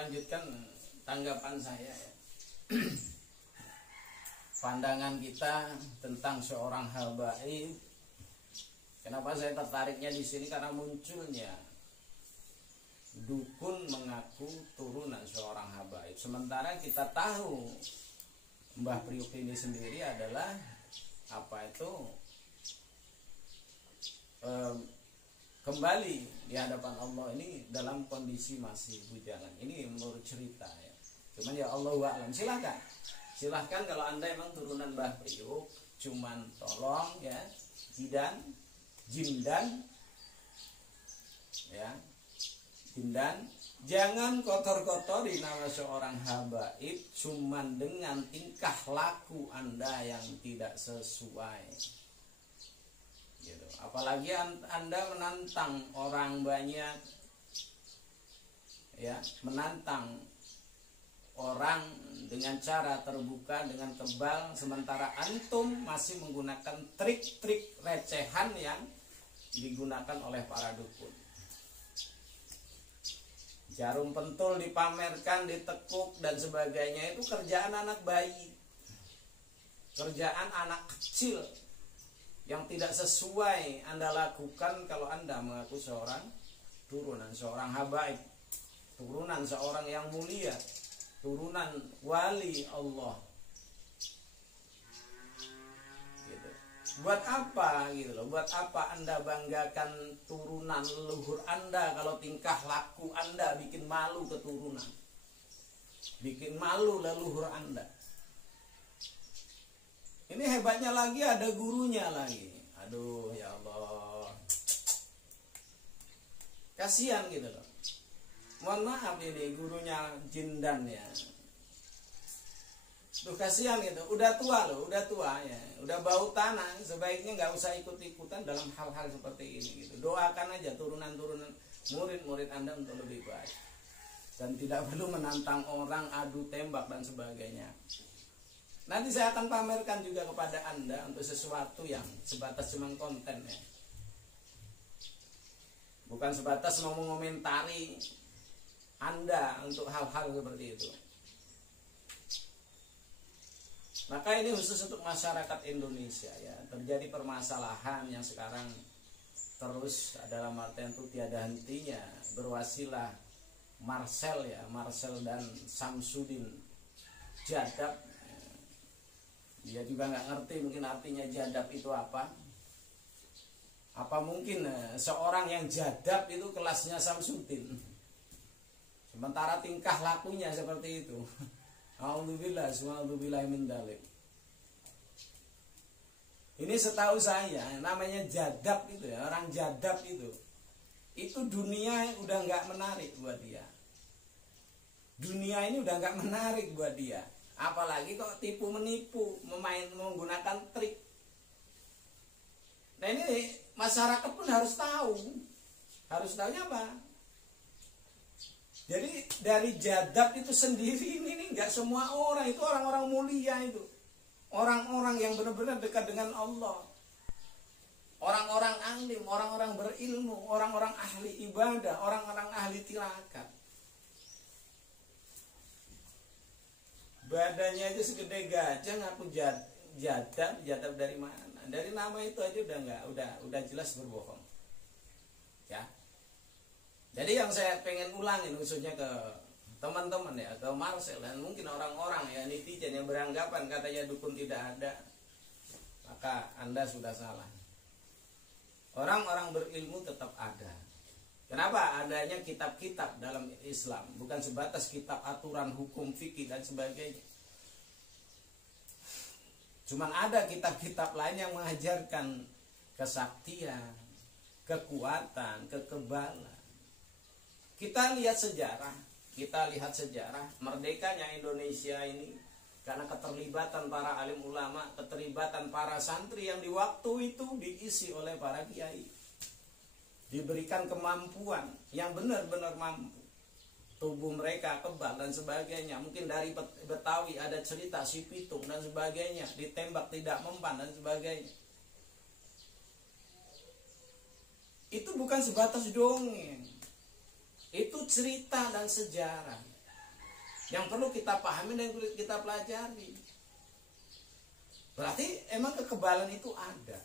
lanjutkan tanggapan saya ya. Pandangan kita tentang seorang habaib. Kenapa saya tertariknya di sini? Karena munculnya dukun mengaku turunan seorang habaib. Sementara kita tahu Mbah Priuk ini sendiri adalah kembali di hadapan Allah ini dalam kondisi masih bujangan. Ini menurut cerita ya. Cuman ya Allahu a'lam. Silahkan kalau Anda emang turunan Mbah Priuk, cuman tolong ya, jindan ya, jindan, jangan kotor-kotori nama seorang habaib cuman dengan tingkah laku Anda yang tidak sesuai gitu. Apalagi Anda menantang orang banyak ya, menantang orang dengan cara terbuka, dengan kebal, sementara antum masih menggunakan trik-trik recehan yang digunakan oleh para dukun. Jarum pentul dipamerkan, ditekuk dan sebagainya, itu kerjaan anak bayi, kerjaan anak kecil yang tidak sesuai Anda lakukan kalau Anda mengaku seorang turunan seorang habaib, turunan seorang yang mulia, turunan wali Allah gitu. Buat apa gitu loh? Buat apa Anda banggakan turunan leluhur Anda kalau tingkah laku Anda bikin malu keturunan, bikin malu leluhur Anda? Ini hebatnya lagi ada gurunya lagi. Aduh ya Allah, kasihan gitu loh. Mohon maaf ini gurunya jindan ya. Tuh kasihan gitu, udah tua loh, udah tua ya, udah bau tanah. Sebaiknya nggak usah ikut-ikutan dalam hal-hal seperti ini gitu. Doakan aja turunan-turunan murid-murid Anda untuk lebih baik, dan tidak perlu menantang orang, adu tembak dan sebagainya. Nanti saya akan pamerkan juga kepada Anda untuk sesuatu yang sebatas cuma konten ya, bukan sebatas mau mengomentari Anda untuk hal-hal seperti itu. Maka ini khusus untuk masyarakat Indonesia ya. Terjadi permasalahan yang sekarang terus dalam artian itu tiada hentinya berwasilah Marcel ya, Marcel dan Samsudin Jadab. Dia juga nggak ngerti mungkin artinya jadab itu apa. Apa mungkin seorang yang jadab itu kelasnya Samsudin, sementara tingkah lakunya seperti itu. Alhamdulillah, subhanallah min dzalik. Ini setahu saya namanya jadab itu ya, orang jadab itu dunia udah nggak menarik buat dia. Dunia ini udah nggak menarik buat dia. Apalagi kok tipu menipu, menggunakan trik. Nah ini masyarakat pun harus tahu. Harus tahunya apa? Jadi dari jadab itu sendiri ini nggak semua orang, itu orang-orang mulia itu. Orang-orang yang benar-benar dekat dengan Allah. Orang-orang alim, orang-orang berilmu, orang-orang ahli ibadah, orang-orang ahli tirakat. Badannya itu segede gajah ngaku jadab dari mana? Dari nama itu aja udah jelas berbohong. Ya. Jadi yang saya pengen ulangin khususnya ke teman-teman ya, ke Marcel dan mungkin orang-orang ya netizen yang beranggapan katanya dukun tidak ada, maka Anda sudah salah. Orang-orang berilmu tetap ada. Kenapa? Adanya kitab-kitab dalam Islam, bukan sebatas kitab aturan hukum fikih dan sebagainya. Cuman ada kitab-kitab lain yang mengajarkan kesaktian, kekuatan, kekebalan. Kita lihat sejarah merdekanya Indonesia ini karena keterlibatan para alim ulama, keterlibatan para santri yang di waktu itu diisi oleh para kiai. Diberikan kemampuan yang benar-benar mampu. Tubuh mereka kebal dan sebagainya. Mungkin dari Betawi ada cerita si Pitung dan sebagainya, ditembak tidak mempan dan sebagainya. Itu bukan sebatas dongeng. Itu cerita dan sejarah. yang perlu kita pahami dan kita pelajari. Berarti emang kekebalan itu ada,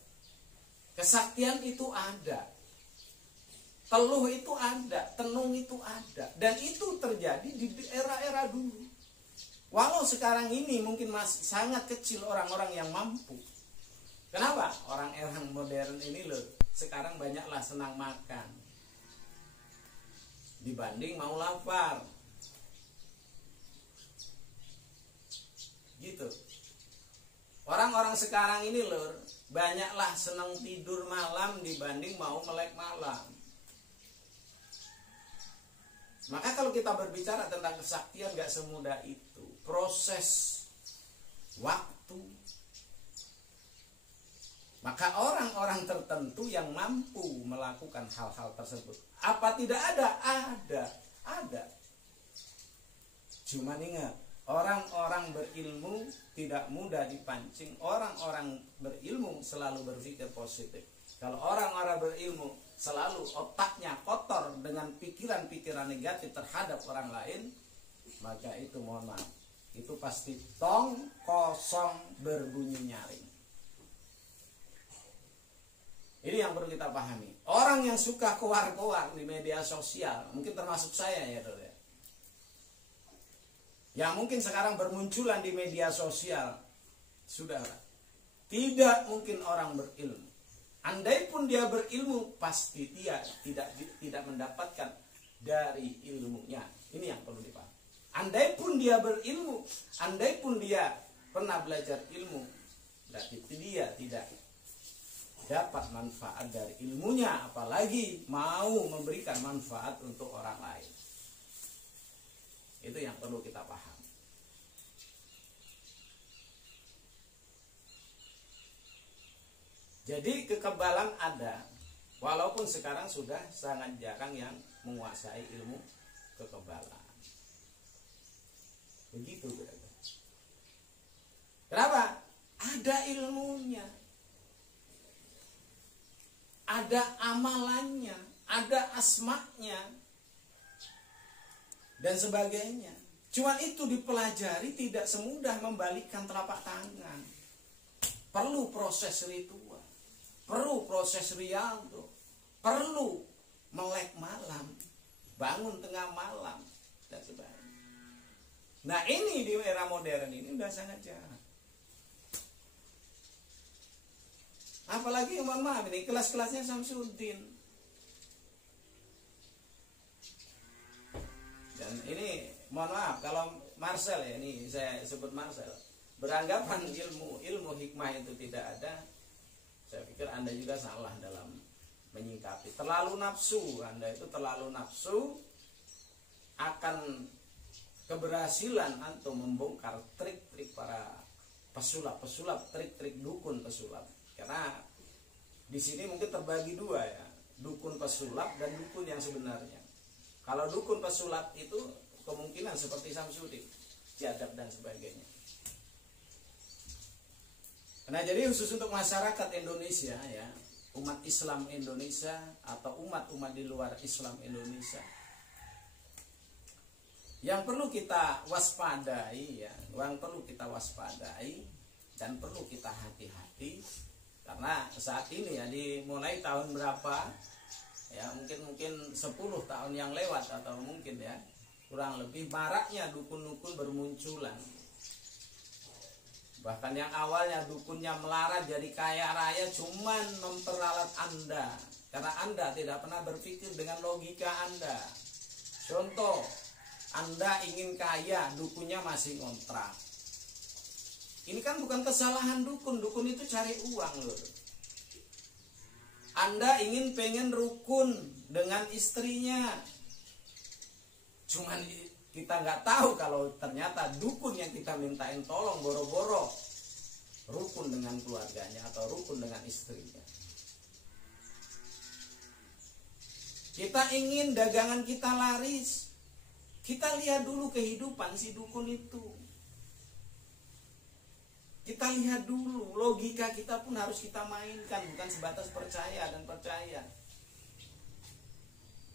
kesaktian itu ada, teluh itu ada, tenung itu ada, dan itu terjadi di era-era dulu. Walau sekarang ini mungkin masih sangat kecil orang-orang yang mampu. Kenapa? Orang era modern ini loh, sekarang banyaklah senang makan dibanding mau lapar. Gitu. Orang-orang sekarang ini loh, banyaklah senang tidur malam dibanding mau melek malam. Maka kalau kita berbicara tentang kesaktian gak semudah itu. Proses waktu. Maka orang-orang tertentu yang mampu melakukan hal-hal tersebut. Apa tidak ada? Ada. Cuma ingat, orang-orang berilmu tidak mudah dipancing. Orang-orang berilmu selalu berpikir positif. Kalau orang-orang berilmu selalu otaknya kotor dengan pikiran-pikiran negatif terhadap orang lain, maka itu mohon maaf, itu pasti tong kosong berbunyi nyaring. Ini yang perlu kita pahami. Orang yang suka keluar-keluar di media sosial, mungkin termasuk saya ya, Dor, ya. Yang mungkin sekarang bermunculan di media sosial, saudara, tidak mungkin orang berilmu. Andai pun dia berilmu, pasti dia tidak mendapatkan dari ilmunya. Ini yang perlu dipahami. Andai pun dia berilmu, andai pun dia pernah belajar ilmu, berarti dia tidak dapat manfaat dari ilmunya, apalagi mau memberikan manfaat untuk orang lain. Itu yang perlu kita paham. Jadi kekebalan ada, walaupun sekarang sudah sangat jarang yang menguasai ilmu kekebalan. Begitu, berarti. Kenapa? Ada ilmunya, ada amalannya, ada asma'nya, dan sebagainya. Cuma itu dipelajari tidak semudah membalikkan telapak tangan. Perlu proses ritual, perlu proses riyadhah, perlu melek malam, bangun tengah malam, dan sebagainya. Nah ini di era modern ini udah sangat jarang. Apalagi mohon maaf ini kelas-kelasnya Samsudin. Dan ini mohon maaf kalau Marcel ya, ini saya sebut Marcel, beranggapan ilmu hikmah itu tidak ada, saya pikir Anda juga salah dalam menyikapi. Terlalu nafsu, Anda itu terlalu nafsu akan keberhasilan antum membongkar trik-trik para pesulap, trik-trik dukun pesulap. Karena di sini mungkin terbagi dua ya, dukun pesulap dan dukun yang sebenarnya. Kalau dukun pesulap itu kemungkinan seperti Samsudin, jadab dan sebagainya. Nah jadi khusus untuk masyarakat Indonesia ya, umat Islam Indonesia atau umat-umat di luar Islam Indonesia, yang perlu kita waspadai ya, yang perlu kita waspadai dan perlu kita hati-hati, karena saat ini ya, dimulai tahun berapa ya, mungkin 10 tahun yang lewat atau mungkin ya kurang lebih, maraknya dukun-dukun bermunculan. Bahkan yang awalnya dukunnya melarat jadi kaya raya cuman memperalat Anda, karena Anda tidak pernah berpikir dengan logika Anda. Contoh, Anda ingin kaya, dukunnya masih ngontrak. Ini kan bukan kesalahan dukun, dukun itu cari uang loh. Anda pengen rukun dengan istrinya, cuman kita nggak tahu kalau ternyata dukun yang kita mintain tolong boro-boro rukun dengan keluarganya atau rukun dengan istrinya. Kita ingin dagangan kita laris, kita lihat dulu kehidupan si dukun itu. Kita lihat dulu, logika kita pun harus kita mainkan, bukan sebatas percaya dan percaya.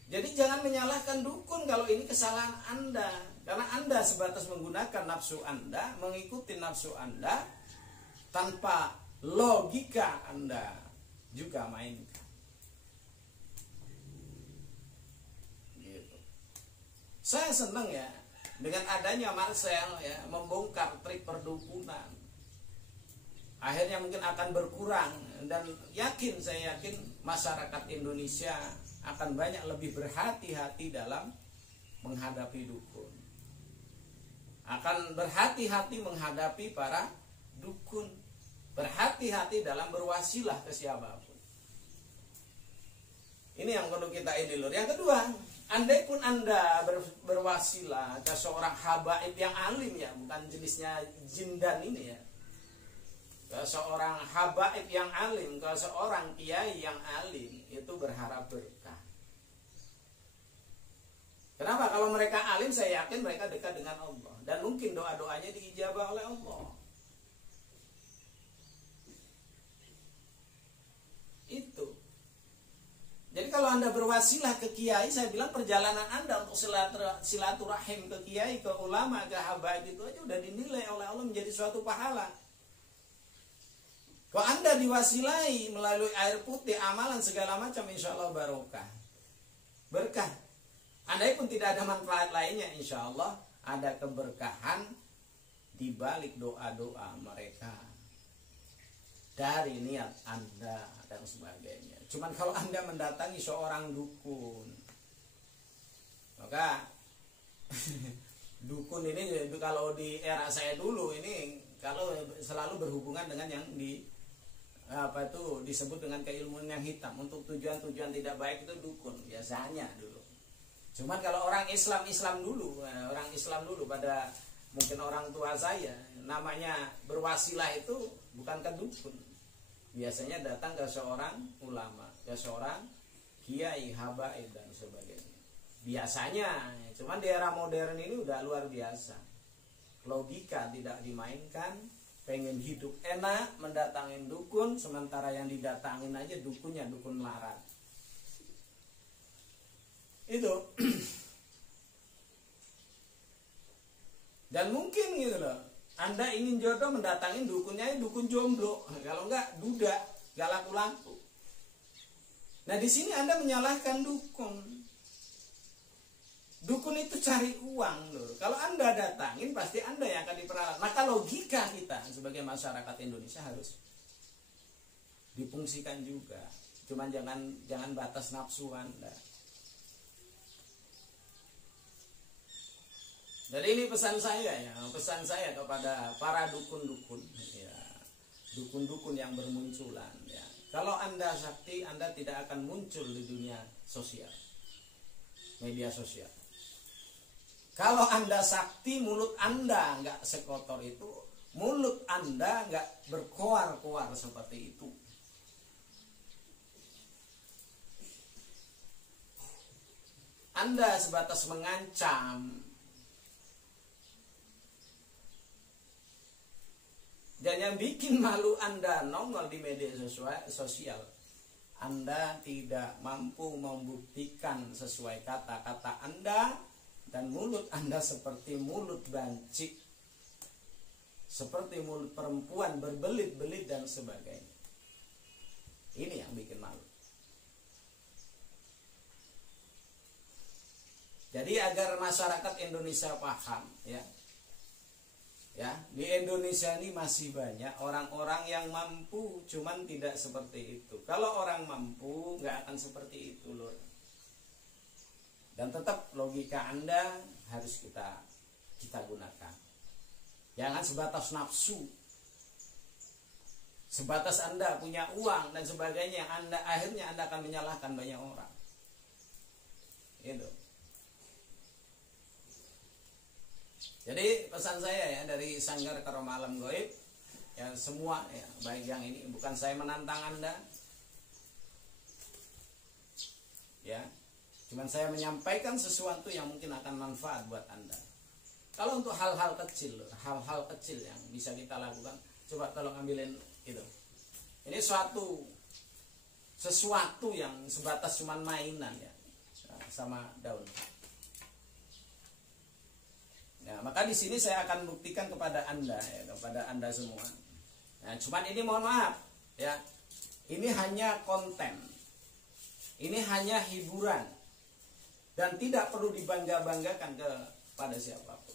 Jadi jangan menyalahkan dukun kalau ini kesalahan Anda. Karena Anda sebatas menggunakan nafsu Anda, mengikuti nafsu Anda tanpa logika Anda juga mainkan. Gitu. Saya senang ya dengan adanya Marcel ya membongkar trik perdukunan. Akhirnya mungkin akan berkurang, dan saya yakin masyarakat Indonesia akan banyak lebih berhati-hati dalam menghadapi dukun. Akan berhati-hati menghadapi para dukun. Berhati-hati dalam berwasilah ke siapapun. Ini yang perlu kita ini lur. Yang kedua, andai pun Anda berwasilah ke seorang habaib yang alim ya, bukan jenisnya jindan ini ya. Ke seorang habaib yang alim, ke seorang kiai yang alim, itu berharap berkah. Kenapa? Kalau mereka alim, saya yakin mereka dekat dengan Allah. Dan mungkin doa-doanya diijabah oleh Allah. Itu. Jadi kalau Anda berwasilah ke kiai, saya bilang perjalanan Anda untuk silaturahim ke kiai, ke ulama, ke habaib itu aja udah dinilai oleh Allah menjadi suatu pahala. Kalau Anda diwasilai melalui air putih, amalan segala macam, insya Allah barokah. Berkah. Andai pun tidak ada manfaat lainnya, insya Allah ada keberkahan di balik doa-doa mereka. Dari niat Anda dan sebagainya. Cuman kalau Anda mendatangi seorang dukun, maka dukun ini kalau di era saya dulu ini kalau selalu berhubungan dengan yang disebut dengan keilmuan yang hitam untuk tujuan-tujuan tidak baik, itu dukun biasanya dulu. Cuman kalau orang Islam dulu pada mungkin orang tua saya, namanya berwasilah itu bukan ke dukun. Biasanya datang ke seorang ulama, ke seorang kiai, habaib dan sebagainya. Biasanya, cuman di era modern ini udah luar biasa. Logika tidak dimainkan, pengen hidup enak, mendatangin dukun, sementara yang didatangin aja dukunnya dukun melarat. Itu. Dan mungkin gitu loh, Anda ingin jodoh, mendatangin dukunnya dukun jomblo, kalau enggak duda, gak laku-laku. Nah di sini Anda menyalahkan dukun. Dukun itu cari uang loh. Kalau Anda datangin pasti Anda yang akan diperalat. Maka logika kita sebagai masyarakat Indonesia harus difungsikan juga. Cuman jangan batas nafsu Anda. Jadi ini pesan saya kepada para dukun-dukun, ya, dukun-dukun yang bermunculan. Ya. Kalau Anda sakti, Anda tidak akan muncul di dunia sosial, media sosial. Kalau Anda sakti, mulut Anda nggak sekotor itu, mulut Anda nggak berkoar-koar seperti itu. Anda sebatas mengancam. Dan yang bikin malu Anda nongol di media sosial, Anda tidak mampu membuktikan sesuai kata-kata Anda, dan mulut Anda seperti mulut banci, seperti mulut perempuan berbelit-belit dan sebagainya. Ini yang bikin malu. Jadi agar masyarakat Indonesia paham, ya, di Indonesia ini masih banyak orang-orang yang mampu, cuman tidak seperti itu. Kalau orang mampu nggak akan seperti itu loh. Dan tetap logika Anda harus kita gunakan. Jangan sebatas nafsu, sebatas Anda punya uang dan sebagainya, akhirnya Anda akan menyalahkan banyak orang. Itu. Jadi pesan saya ya dari Sanggar Karomah Alam Gaib, ya semua ya, baik yang ini, bukan saya menantang Anda, ya, cuman saya menyampaikan sesuatu yang mungkin akan manfaat buat Anda. Kalau untuk hal-hal kecil yang bisa kita lakukan, coba tolong ambilin itu. Ini sesuatu yang sebatas cuman mainan ya, sama daun. Nah, maka di sini saya akan buktikan kepada Anda, ya, kepada Anda semua. Nah, cuman ini mohon maaf, ya, ini hanya konten, ini hanya hiburan, dan tidak perlu dibangga-banggakan kepada siapapun.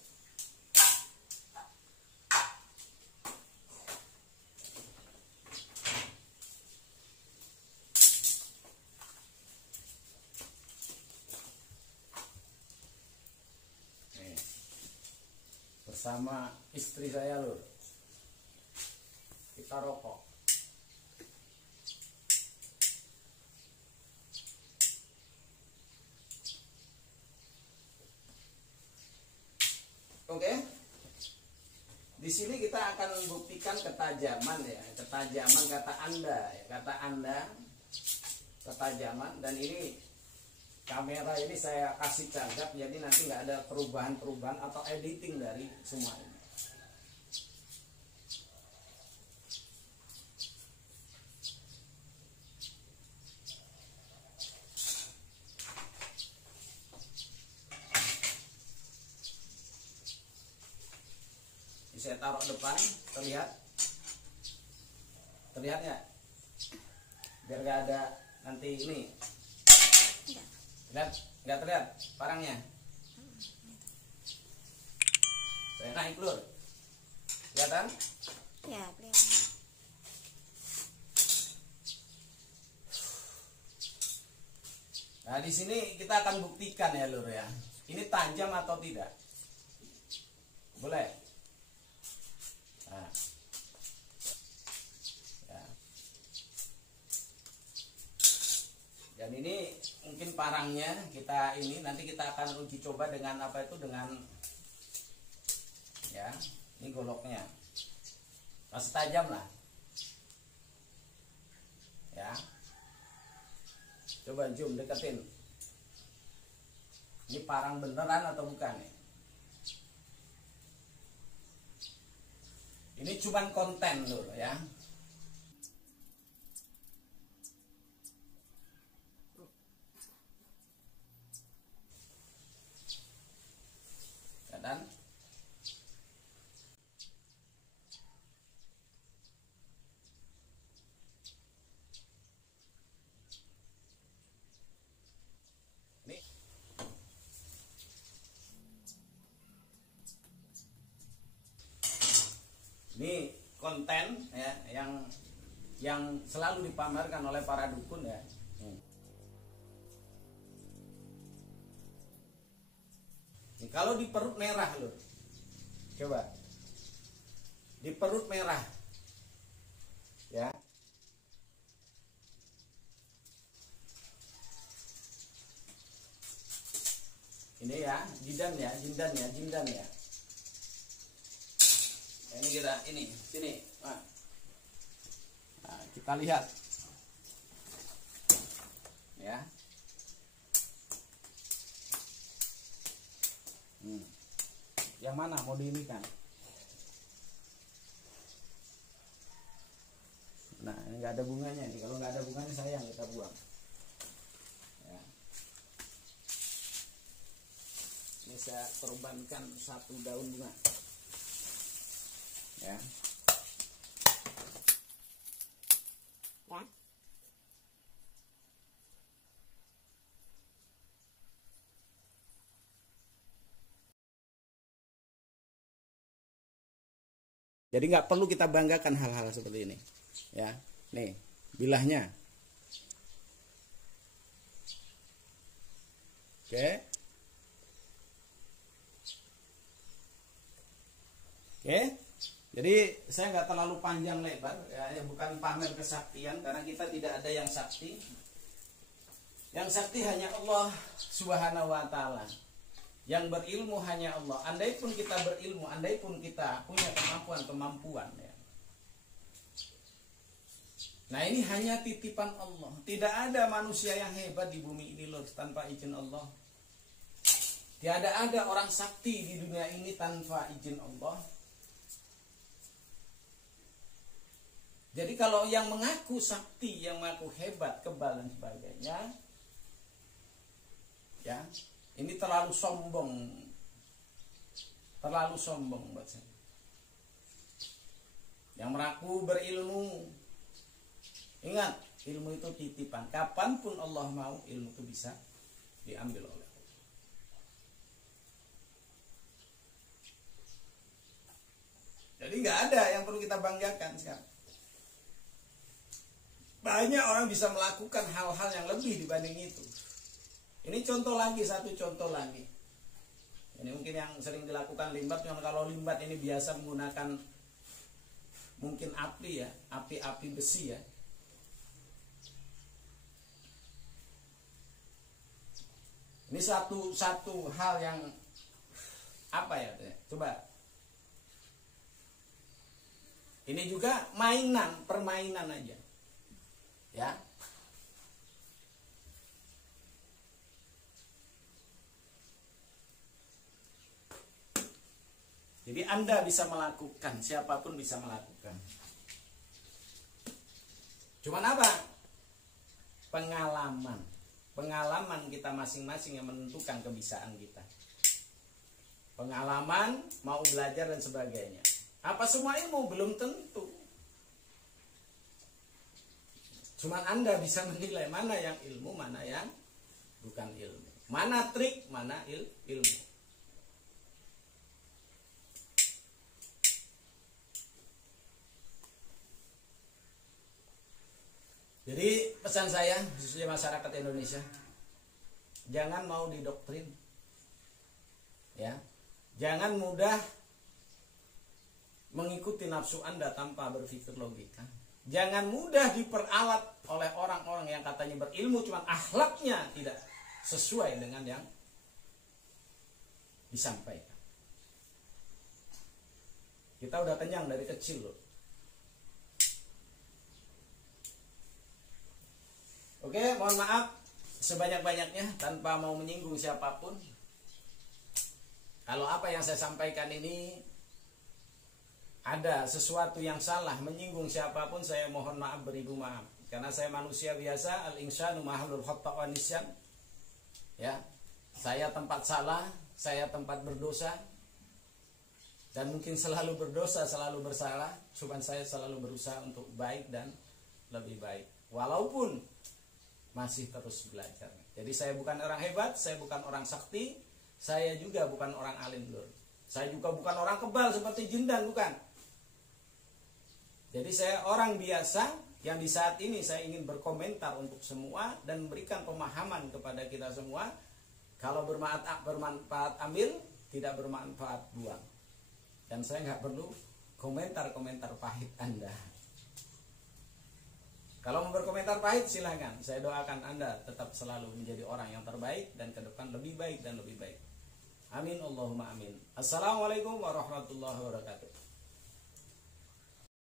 Bersama istri saya lur, kita rokok. Oke, di sini kita akan buktikan ketajaman, ya, ketajaman kata Anda, ya, kata Anda ketajaman. Dan ini kamera ini saya kasih cagak, jadi nanti nggak ada perubahan-perubahan atau editing dari semua ini. Ini saya taruh depan, terlihat ya, biar nggak ada nanti ini. Lihat, nggak terlihat parangnya. Saya naik lur, kelihatan? Ya, kelihatan. Nah, di sini kita akan buktikan ya lur, ya, ini tajam atau tidak. Boleh? Nah. Ya. Dan ini mungkin parangnya kita ini nanti kita akan uji coba dengan apa itu, dengan ya, ini goloknya masih tajam lah ya. Coba zoom, deketin, ini parang beneran atau bukan ya? Ini cuman konten loh ya. Dan ini konten ya yang selalu dipamerkan oleh para dukun ya. Ini kalau di perut merah loh, coba di perut merah ya. Ini ya, jindan ya. Ini kita sini. Nah, kita lihat ya. Yang mana mau diinikan? Nah, ini nggak ada bunganya nih. Kalau nggak ada bunganya sayang, kita buang. Ya. Ini saya korbankan 1 daun bunga. Ya. Ya. Jadi nggak perlu kita banggakan hal-hal seperti ini, ya. Nih bilahnya, oke. Jadi saya nggak terlalu panjang lebar, ya, bukan pamer kesaktian karena kita tidak ada yang sakti. Yang sakti hanya Allah Subhanahu wa Ta'ala. Yang berilmu hanya Allah. Andai pun kita berilmu, andai pun kita punya kemampuan ya. Nah, ini hanya titipan Allah. Tidak ada manusia yang hebat di bumi ini loh tanpa izin Allah. Tiada ada orang sakti di dunia ini tanpa izin Allah. Jadi kalau yang mengaku sakti, yang mengaku hebat, kebal dan sebagainya, ya, ini terlalu sombong, terlalu sombong buat saya. Yang mengaku berilmu, ingat, ilmu itu titipan. Kapanpun Allah mau, ilmu itu bisa diambil oleh Allah. Jadi nggak ada yang perlu kita banggakan sekarang. Banyak orang bisa melakukan hal-hal yang lebih dibanding itu. Ini contoh lagi, satu contoh lagi. Ini mungkin yang sering dilakukan Limbat. Kalau Limbat ini biasa menggunakan mungkin api ya, api-api besi ya. Ini satu hal yang apa ya? Coba. Ini juga permainan aja. Ya. Jadi Anda bisa melakukan, siapapun bisa melakukan. Cuman apa? Pengalaman kita masing-masing yang menentukan kebisaan kita. Pengalaman, mau belajar dan sebagainya. Apa semua ilmu? Belum tentu. Cuman Anda bisa menilai mana yang ilmu, mana yang bukan ilmu. Mana trik, mana ilmu. Jadi pesan saya, khususnya masyarakat Indonesia, jangan mau didoktrin. Ya. Jangan mudah mengikuti nafsu Anda tanpa berpikir logika. Jangan mudah diperalat oleh orang-orang yang katanya berilmu, cuman akhlaknya tidak sesuai dengan yang disampaikan. Kita udah kenyang dari kecil loh. Oke, mohon maaf sebanyak-banyaknya tanpa mau menyinggung siapapun. Kalau apa yang saya sampaikan ini ada sesuatu yang salah, menyinggung siapapun, saya mohon maaf beribu maaf. Karena saya manusia biasa, al-insanu mahallul khata' wa nisyan. Ya. Saya tempat salah, saya tempat berdosa. Dan mungkin selalu berdosa, selalu bersalah. Cuman saya selalu berusaha untuk baik dan lebih baik. Walaupun masih terus belajar. Jadi saya bukan orang hebat, saya bukan orang sakti, saya juga bukan orang alim lur. Saya juga bukan orang kebal seperti jin dan bukan. Jadi saya orang biasa yang di saat ini saya ingin berkomentar untuk semua dan memberikan pemahaman kepada kita semua. Kalau bermanfaat ambil, tidak bermanfaat buang. Dan saya nggak perlu komentar-komentar pahit Anda. Kalau mau berkomentar pahit silahkan. Saya doakan Anda tetap selalu menjadi orang yang terbaik dan ke depan lebih baik dan lebih baik. Amin Allahumma amin. Assalamualaikum warahmatullahi wabarakatuh.